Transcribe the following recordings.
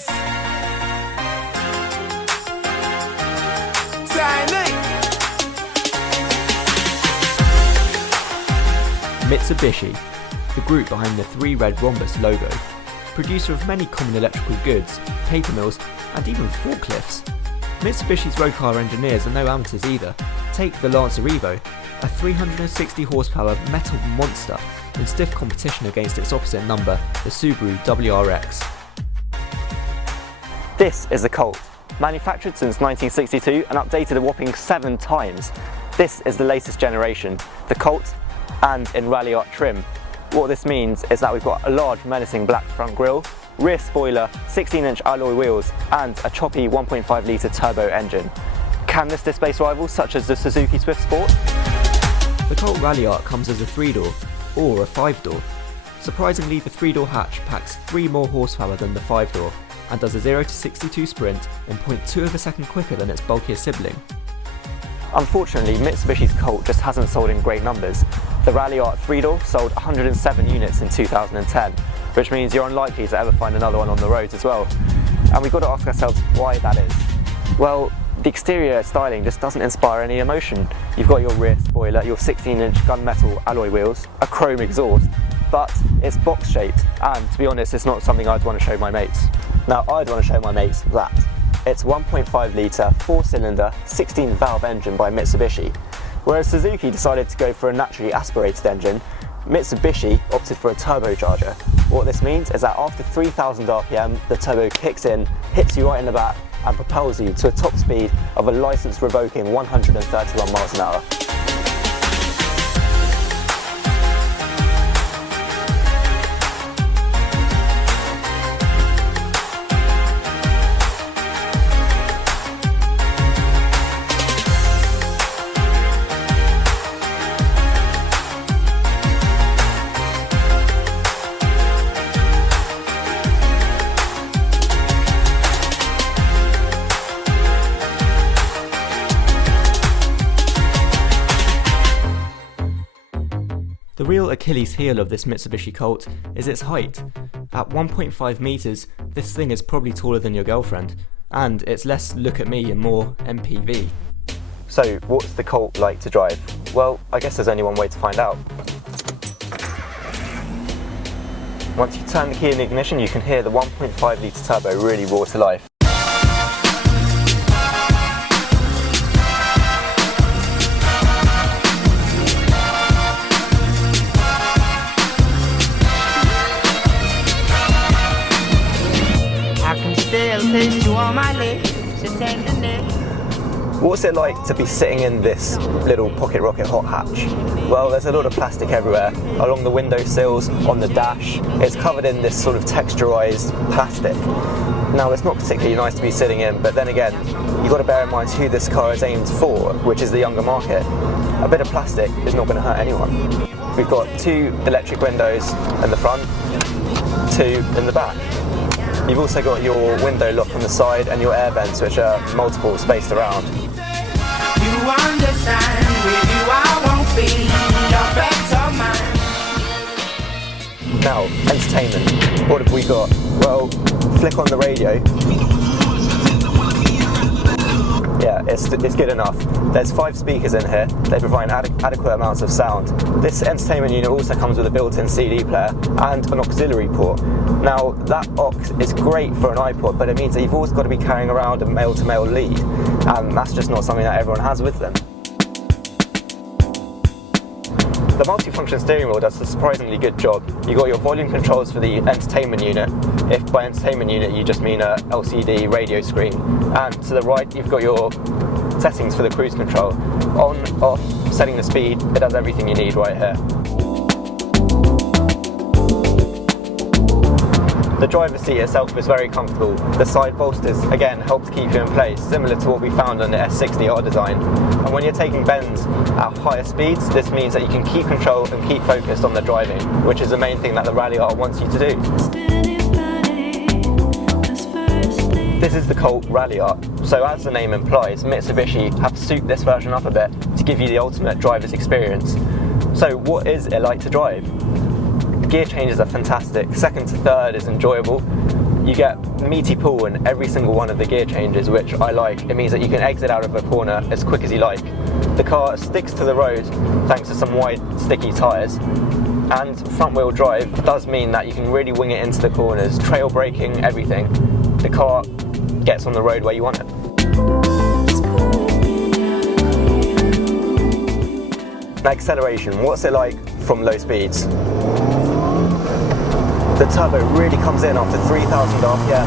this. Mitsubishi, the group behind the 3 red rhombus logo, producer of many common electrical goods, paper mills and even forklifts. Mitsubishi's road car engineers are no amateurs either. Take the Lancer Evo, a 360 horsepower metal monster in stiff competition against its opposite number, the Subaru WRX. This is the Colt, manufactured since 1962 and updated a whopping 7 times. This is the latest generation, the Colt, and in Ralliart trim. What this means is that we've got a large menacing black front grille, rear spoiler, 16-inch alloy wheels and a choppy 1.5 litre turbo engine. Can this displace rivals such as the Suzuki Swift Sport? The Colt Ralliart comes as a 3-door or a 5-door. Surprisingly, the 3-door hatch packs 3 more horsepower than the 5-door and does a 0 to 62 sprint in 0.2 of a second quicker than its bulkier sibling. Unfortunately, Mitsubishi's Colt just hasn't sold in great numbers. The Ralliart 3-door sold 107 units in 2010, which means you're unlikely to ever find another one on the roads as well. And we've got to ask ourselves why that is. Well, the exterior styling just doesn't inspire any emotion. You've got your rear spoiler, your 16-inch gunmetal alloy wheels, a chrome exhaust, but it's box shaped, and to be honest, it's not something I'd want to show my mates. Now, I'd want to show my mates that. It's 1.5 litre, 4-cylinder, 16-valve engine by Mitsubishi. Whereas Suzuki decided to go for a naturally aspirated engine, Mitsubishi opted for a turbocharger. What this means is that after 3,000 RPM, the turbo kicks in, hits you right in the back, and propels you to a top speed of a licence-revoking 131 miles an hour. The real Achilles heel of this Mitsubishi Colt is its height. At 1.5 metres, this thing is probably taller than your girlfriend, and it's less look at me and more MPV. So, what's the Colt like to drive? Well, I guess there's only one way to find out. Once you turn the key in the ignition, you can hear the 1.5 litre turbo really roar to life. What's it like to be sitting in this little pocket rocket hot hatch? Well, there's a lot of plastic everywhere, along the window sills, on the dash. It's covered in this sort of texturized plastic. Now, it's not particularly nice to be sitting in, but then again, you've got to bear in mind who this car is aimed for, which is the younger market. A bit of plastic is not going to hurt anyone. We've got 2 electric windows in the front, 2 in the back. You've also got your window lock on the side and your air vents, which are multiple spaced around. You understand, with you I won't be a better man. Now, entertainment. What have we got? Well, flick on the radio. Yeah, it's good enough. There's 5 speakers in here. They provide adequate amounts of sound. This entertainment unit also comes with a built-in CD player and an auxiliary port. Now, that aux is great for an iPod, but it means that you've always got to be carrying around a male-to-male lead, and that's just not something that everyone has with them. The multi-function steering wheel does a surprisingly good job. You've got your volume controls for the entertainment unit. If by entertainment unit you just mean a LCD radio screen. And to the right you've got your settings for the cruise control. On, off, setting the speed, it does everything you need right here. The driver's seat itself is very comfortable. The side bolsters, again, help to keep you in place, similar to what we found on the S60R design. And when you're taking bends at higher speeds, this means that you can keep control and keep focused on the driving, which is the main thing that the Ralliart wants you to do. This is the Colt Ralliart, so as the name implies, Mitsubishi have souped this version up a bit to give you the ultimate driver's experience. So what is it like to drive? Gear changes are fantastic, second to third is enjoyable, You get meaty pull in every single one of the gear changes, which I like. It means that you can exit out of a corner as quick as you like. The car sticks to the road thanks to some wide, sticky tyres. And front wheel drive does mean that you can really wing it into the corners, trail braking, everything. The car gets on the road where you want it. Acceleration, what's it like from low speeds? The turbo really comes in after 3,000 RPM,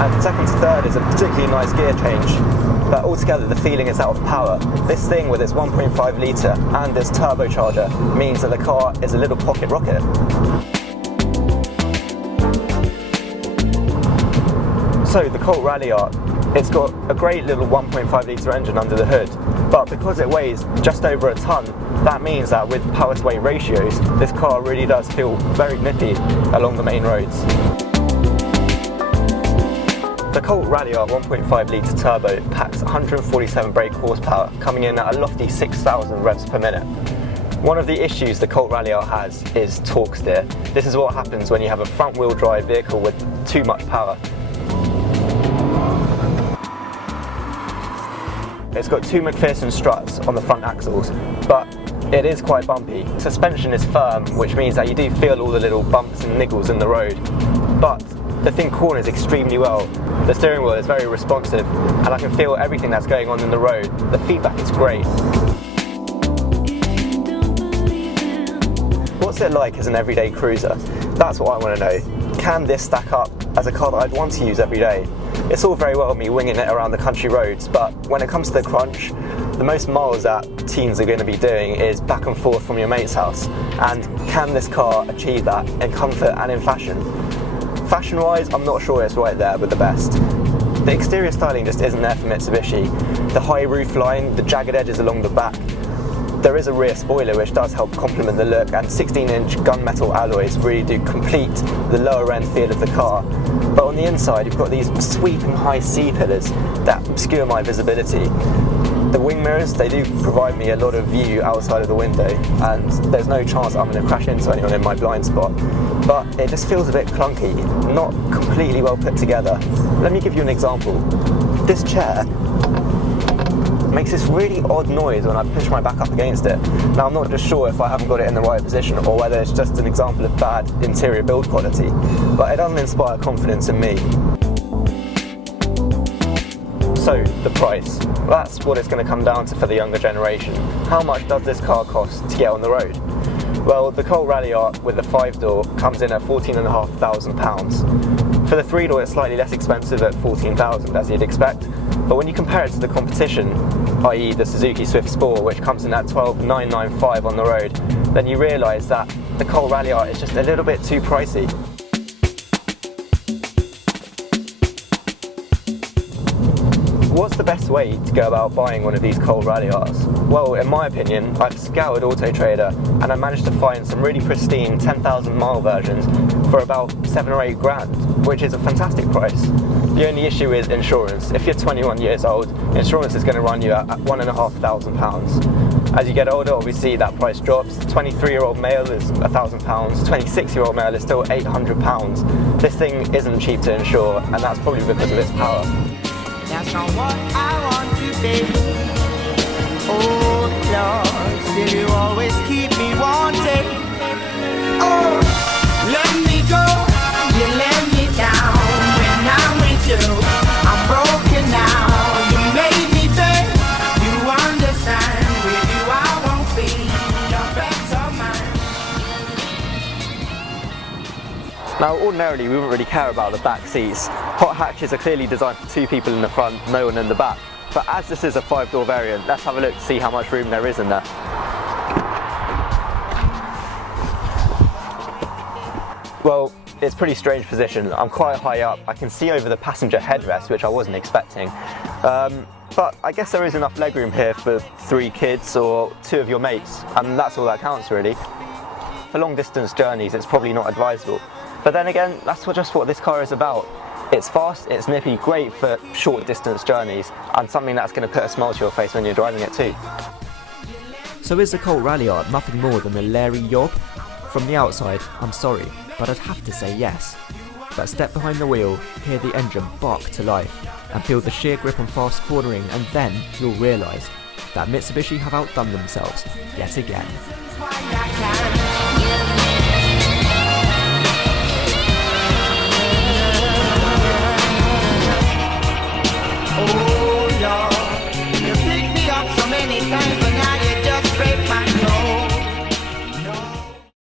and second to third is a particularly nice gear change, but altogether the feeling is that of power. This thing with its 1.5 litre and this turbocharger means that the car is a little pocket rocket. So the Colt Ralliart, it's got a great little 1.5 litre engine under the hood, but because it weighs just over a tonne, that means that with power to weight ratios, this car really does feel very nippy along the main roads. The Colt Ralliart 1.5 litre turbo packs 147 brake horsepower, coming in at a lofty 6,000 revs per minute. One of the issues the Colt Ralliart has is torque steer. This is what happens when you have a front wheel drive vehicle with too much power. It's got two McPherson struts on the front axles, but it is quite bumpy. Suspension is firm, which means that you do feel all the little bumps and niggles in the road, but the thing corners extremely well. The steering wheel is very responsive, and I can feel everything that's going on in the road. The feedback is great. What's it like as an everyday cruiser? That's what I want to know. Can this stack up as a car that I'd want to use every day? It's all very well me winging it around the country roads, but when it comes to the crunch, the most miles that teens are going to be doing is back and forth from your mate's house. And can this car achieve that in comfort and in fashion? Fashion-wise, I'm not sure it's right there with the best. The exterior styling just isn't there for Mitsubishi. The high roof line, the jagged edges along the back. There is a rear spoiler which does help complement the look, and 16-inch gunmetal alloys really do complete the lower end feel of the car. But on the inside you've got these sweeping high C-pillars that obscure my visibility. The wing mirrors, they do provide me a lot of view outside of the window, and there's no chance I'm going to crash into anyone in my blind spot. But it just feels a bit clunky, not completely well put together. Let me give you an example. This chair makes this really odd noise when I push my back up against it. Now I'm not just sure if I haven't got it in the right position or whether it's just an example of bad interior build quality, but it doesn't inspire confidence in me. So, the price. That's what it's going to come down to for the younger generation. How much does this car cost to get on the road? Well, the Colt Ralliart with the 5-door comes in at £14,500. For the 3-door it's slightly less expensive at £14,000 as you'd expect, but when you compare it to the competition, i.e. the Suzuki Swift Sport, which comes in at £12,995 on the road, then you realise that the Colt Ralliart is just a little bit too pricey. What's the best way to go about buying one of these Colt Ralliarts? Well, in my opinion, I've scoured Auto Trader and I managed to find some really pristine 10,000 mile versions for about 7 or 8 grand, which is a fantastic price. The only issue is insurance. If you're 21 years old, insurance is going to run you at £1,500. As you get older, obviously that price drops. 23-year-old male is £1,000, 26-year-old male is still £800. This thing isn't cheap to insure, and that's probably because of its power. That's not what I want to be. Oh Lord, still you always keep me wanting. Oh, let me go, you let me down. When I'm with you, I'm broken now. You made me think, you understand. With you I won't be your better man. Now, ordinarily we wouldn't really care about the back seats. Hot hatches are clearly designed for 2 people in the front, no one in the back. But as this is a 5-door variant, let's have a look to see how much room there is in there. Well, it's a pretty strange position. I'm quite high up. I can see over the passenger headrest, which I wasn't expecting. But I guess there is enough legroom here for 3 kids or 2 of your mates, and that's all that counts really. For long distance journeys, it's probably not advisable. But then again, that's just what this car is about. It's fast, it's nippy, great for short distance journeys, and something that's going to put a smile to your face when you're driving it too. So is the Colt Ralliart nothing more than a Larry yob? From the outside, I'm sorry, but I'd have to say yes. But step behind the wheel, hear the engine bark to life, and feel the sheer grip on fast cornering, and then you'll realise that Mitsubishi have outdone themselves yet again. Why I can't